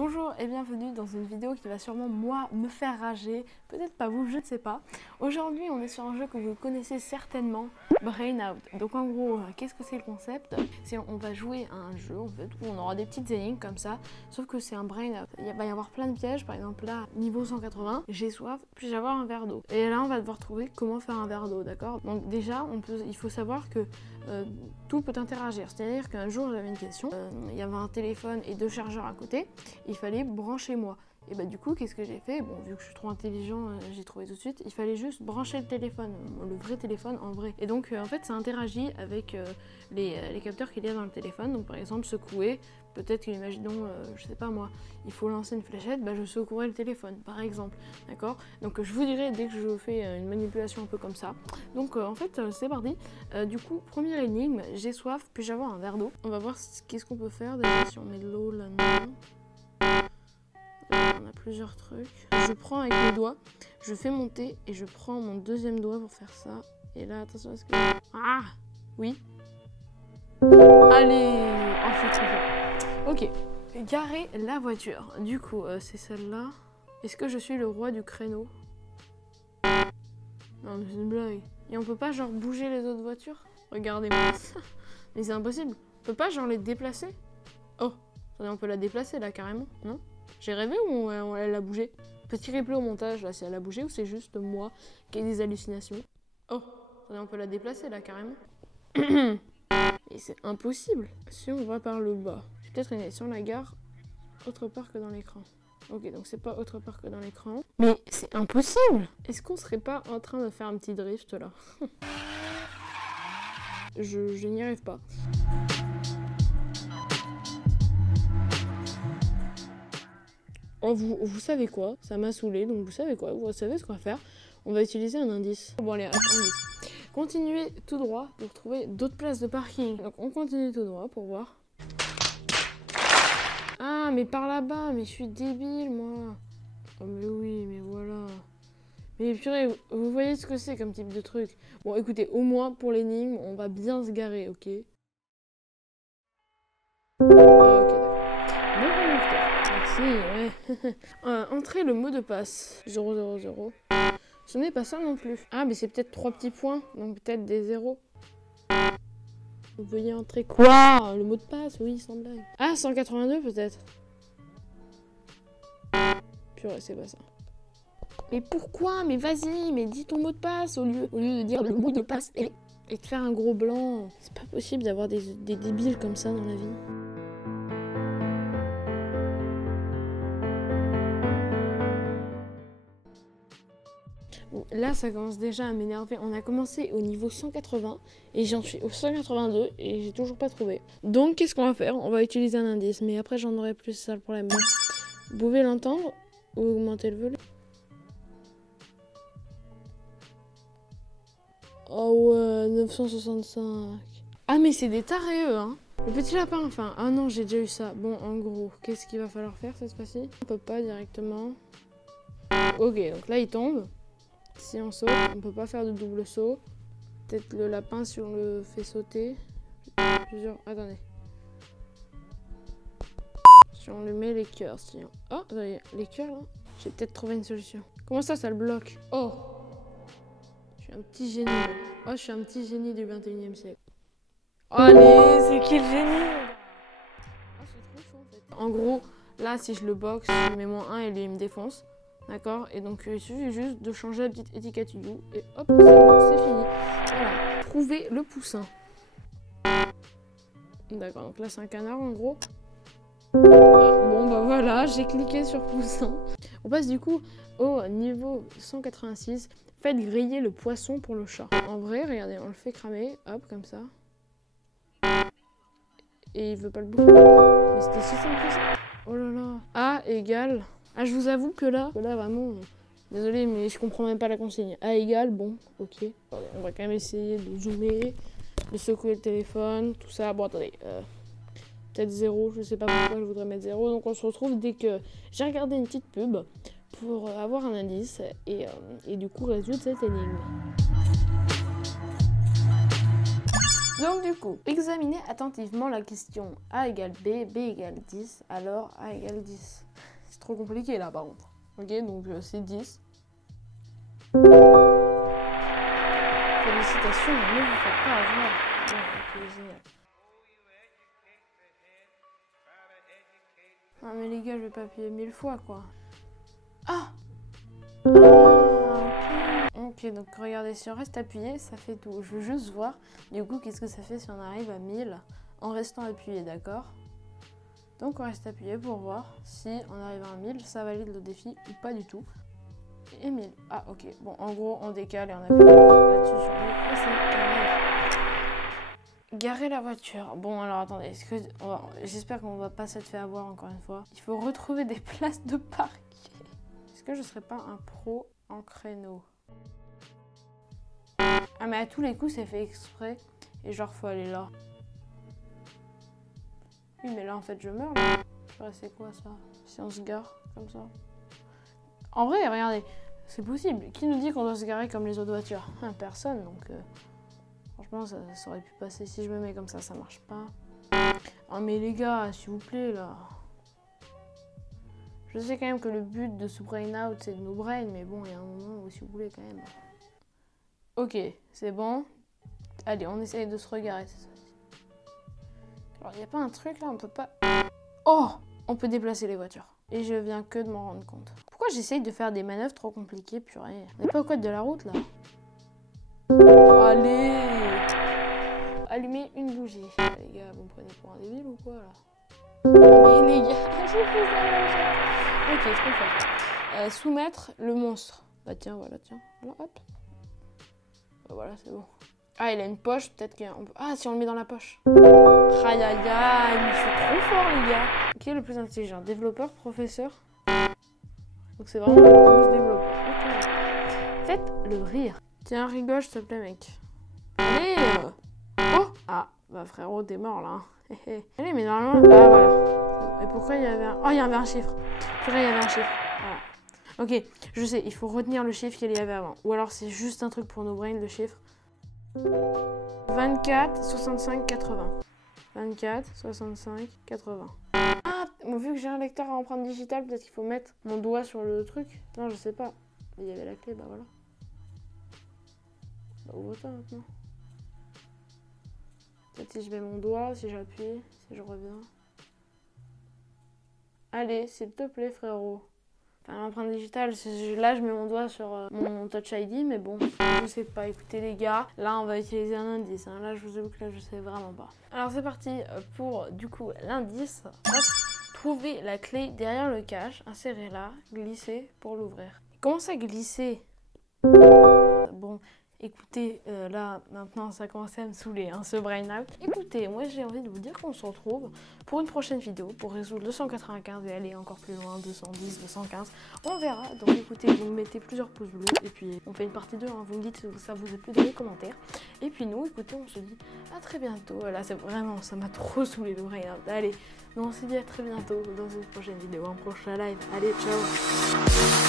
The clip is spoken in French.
Bonjour et bienvenue dans une vidéo qui va sûrement moi me faire rager, peut-être pas vous, je ne sais pas. Aujourd'hui on est sur un jeu que vous connaissez certainement, Brain Out. Donc en gros, qu'est-ce que c'est le concept? C'est on va jouer à un jeu en fait où on aura des petites énigmes comme ça, sauf que c'est un Brain Out. Il va y avoir plein de pièges, par exemple là, niveau 180, j'ai soif, puis-je avoir un verre d'eau? Et là on va devoir trouver comment faire un verre d'eau, d'accord? Donc déjà, il faut savoir que tout peut interagir, c'est-à-dire qu'un jour j'avais une question, il y avait un téléphone et 2 chargeurs à côté, il fallait brancher moi. Et bah du coup, qu'est-ce que j'ai fait? Bon, vu que je suis trop intelligent, j'ai trouvé tout de suite, il fallait juste brancher le téléphone, le vrai téléphone en vrai. Et donc en fait ça interagit avec les capteurs qu'il y a dans le téléphone, donc par exemple secouer, peut-être qu'imaginons, je sais pas moi, il faut lancer une fléchette, bah je secouerai le téléphone par exemple, d'accord? Donc je vous dirai dès que je fais une manipulation un peu comme ça. Donc en fait c'est parti. Du coup, première énigme, j'ai soif, puis-je avoir un verre d'eau? On va voir qu'est-ce qu'on peut faire déjà si on met de l'eau là-dedans. On a plusieurs trucs. Je prends avec mes doigts, je fais monter et je prends mon deuxième doigt pour faire ça. Et là, attention à ce que... Ah! Oui. Allez! Oh, c'est trop fort. Ok. Garer la voiture. Du coup, c'est celle-là. Est-ce que je suis le roi du créneau? Non, mais c'est une blague. Et on peut pas genre bouger les autres voitures? Regardez-moi ça. Mais c'est impossible. On peut pas genre les déplacer? Oh! Attendez, on peut la déplacer là carrément, non? J'ai rêvé ou elle a bougé? Petit replay au montage là, si elle a bougé ou c'est juste moi qui ai des hallucinations. Oh, attendez, on peut la déplacer là carrément. Et c'est impossible. Si on va par le bas, j'ai peut-être une sur la gare autre part que dans l'écran. Ok, donc c'est pas autre part que dans l'écran. Mais c'est impossible. Est-ce qu'on serait pas en train de faire un petit drift là? Je n'y arrive pas. Oh, vous savez quoi? Ça m'a saoulé, donc vous savez quoi? Vous savez ce qu'on va faire? On va utiliser un indice. Bon allez, indice. Continuez tout droit pour trouver d'autres places de parking. Donc on continue tout droit pour voir. Ah, mais par là-bas, mais je suis débile moi. Oh mais oui, mais voilà. Mais purée, vous voyez ce que c'est comme type de truc? Bon écoutez, au moins pour l'énigme, on va bien se garer, ok? Ah ok, d'accord. Merci, ouais. Entrez le mot de passe. 000. Ce n'est pas ça non plus. Ah, mais c'est peut-être 3 petits points, donc peut-être des zéros. Veuillez entrer quoi? Le mot de passe, oui, sans blague. Ah, 182 peut-être. Purée, c'est pas ça. Mais pourquoi? Mais vas-y, mais dis ton mot de passe au lieu de dire le mot de passe et de faire un gros blanc. C'est pas possible d'avoir des débiles comme ça dans la vie. Là, ça commence déjà à m'énerver. On a commencé au niveau 180 et j'en suis au 182 et j'ai toujours pas trouvé. Donc, qu'est-ce qu'on va faire? On va utiliser un indice, mais après, j'en aurai plus, c'est ça le problème. Bon. Vous pouvez l'entendre ou augmenter le volume? Oh ouais, 965. Ah, mais c'est des tarés, eux, hein. Le petit lapin, enfin. Ah non, j'ai déjà eu ça. Bon, en gros, qu'est-ce qu'il va falloir faire cette fois-ci? On peut pas directement. Ok, donc là, il tombe. Si on saute, on peut pas faire de double saut. Peut-être le lapin si on le fait sauter. Attendez. Si on lui met les cœurs. Si on... Oh, attendez, les cœurs là. J'ai peut-être trouvé une solution. Comment ça, ça le bloque? Oh! Je suis un petit génie. Oh, je suis un petit génie du 21e siècle. Allez, c'est qui le génie? Oh, c'est trop chaud en fait. En gros, là, si je le boxe, je mets -1 et lui il me défonce. D'accord? Et donc il suffit juste de changer la petite étiquette You et hop, c'est bon, c'est fini. Voilà. Trouver le poussin. D'accord, donc là c'est un canard en gros. Ah, bon bah voilà, j'ai cliqué sur poussin. On passe du coup au niveau 186. Faites griller le poisson pour le chat. En vrai, regardez, on le fait cramer, hop, comme ça. Et il veut pas le bouffer. Mais c'était si simple que ça. Oh là là. A égale... Ah, je vous avoue que là vraiment, désolé, mais je comprends même pas la consigne. A égale, bon, ok. Attendez, on va quand même essayer de zoomer, de secouer le téléphone, tout ça. Bon, attendez, peut-être 0, je sais pas pourquoi je voudrais mettre 0. Donc on se retrouve dès que j'ai regardé une petite pub pour avoir un indice et du coup résoudre cette énigme. Donc du coup, examinez attentivement la question. A égale B, B égale 10, alors A égale 10. C'est trop compliqué là par contre. Ok, donc c'est 10. Félicitations, ne vous faites pas avoir. Bon, ok, génial. Non mais les gars, je vais pas appuyer 1000 fois quoi. Ah, ok, donc regardez, si on reste appuyé, ça fait tout. Je veux juste voir, du coup, qu'est-ce que ça fait si on arrive à 1000 en restant appuyé, d'accord? Donc on reste appuyé pour voir si on arrive à 1000, ça valide le défi ou pas du tout. Et 1000. Ah ok, bon en gros on décale et on appuie là-dessus sur le... Garer la voiture. Bon alors attendez, j'espère qu'on va pas s'être fait avoir encore une fois. Il faut retrouver des places de parking. Est-ce que je serais pas un pro en créneau? Ah mais à tous les coups c'est fait exprès et genre faut aller là. Oui mais là en fait je meurs là. C'est quoi ça? Si on se gare comme ça. En vrai regardez, c'est possible. Qui nous dit qu'on doit se garer comme les autres voitures? Personne donc franchement ça aurait pu passer. Si je me mets comme ça marche pas. Oh mais les gars s'il vous plaît là. Je sais quand même que le but de ce brain out c'est de nous brain mais bon il y a un moment où si vous voulez quand même. Ok, c'est bon. Allez, on essaye de se regarer. Alors, il n'y a pas un truc là, on peut pas... Oh! On peut déplacer les voitures. Et je viens que de m'en rendre compte. Pourquoi j'essaye de faire des manœuvres trop compliquées, purée? On n'est pas au code de la route là. Allez! Allumez une bougie. Les gars, vous me prenez pour un débile ou quoi là? Mais les gars, j'ai fait ça là. Ok, trop fort. Soumettre le monstre. Bah tiens, voilà, tiens. Voilà, hop. Voilà, c'est bon. Ah, il a une poche, peut-être qu'on peut... Ah, si on le met dans la poche. Aïe, aïe, aïe, mais c'est trop fort, les gars. Qui est le plus intelligent? Développeur, professeur? Donc c'est vraiment le plus développeur. Okay. Faites-le rire. Tiens, rigole, s'il te plaît, mec. Allez Oh! Ah, bah frérot, t'es mort, là. Allez, mais normalement... Ah, voilà. Et pourquoi il y avait un... Oh, il y avait un chiffre. Purée, il y avait un chiffre. Voilà. Ok, je sais, il faut retenir le chiffre qu'il y avait avant. Ou alors c'est juste un truc pour nos brains, le chiffre. 24, 65, 80. 24, 65, 80. Ah, vu que j'ai un lecteur à empreinte digitale, peut-être qu'il faut mettre mon doigt sur le truc. Non, je sais pas. Il y avait la clé, bah voilà. Bah ouvre ça maintenant. Peut-être si je mets mon doigt, si j'appuie, si je reviens. Allez, s'il te plaît, frérot. L'empreinte digitale, là je mets mon doigt sur mon Touch ID, mais bon, je sais pas. Écoutez les gars, là on va utiliser un indice. Hein. Là je vous avoue que là je sais vraiment pas. Alors c'est parti pour du coup l'indice. Trouver la clé derrière le cache, insérez-la, glissez pour l'ouvrir. Comment ça glisser? Bon, écoutez, là maintenant ça commence à me saouler hein, ce brain out. Écoutez, moi j'ai envie de vous dire qu'on se retrouve pour une prochaine vidéo pour résoudre le 195 et aller encore plus loin, 210, 215. On verra. Donc écoutez, vous me mettez plusieurs pouces bleus et puis on fait une partie 2. Hein. Vous me dites si ça vous a plu dans les commentaires. Et puis nous, écoutez, on se dit à très bientôt. Là, c'est vraiment, ça m'a trop saoulé le brain out. Allez, on se dit à très bientôt dans une prochaine vidéo, un prochain live. Allez, ciao.